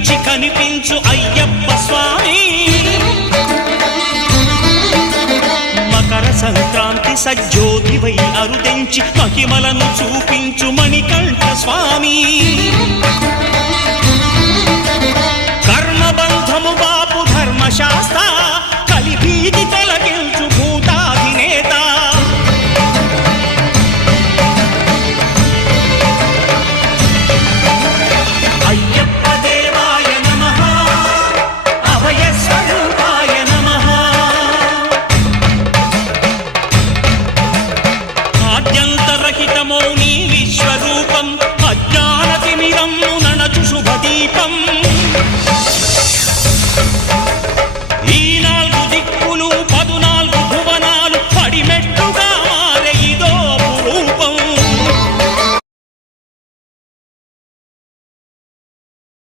కనిపించి కనిపించు అయ్యప్ప స్వామి. మకర సంక్రాంతి సజ్జోతివై అరుదెంచి మహిమలను చూపించు మణికంఠ స్వామి. కర్మబంధము బాపు ధర్మశాస్త్ర కలిభీతి తొలగించు భూతాధినేత. అయ్యప్ప దేవాయ నమః, అభయ స్వరూపాయ నమః. ఆద్యంతరహితమౌ నీ విశ్వరూపం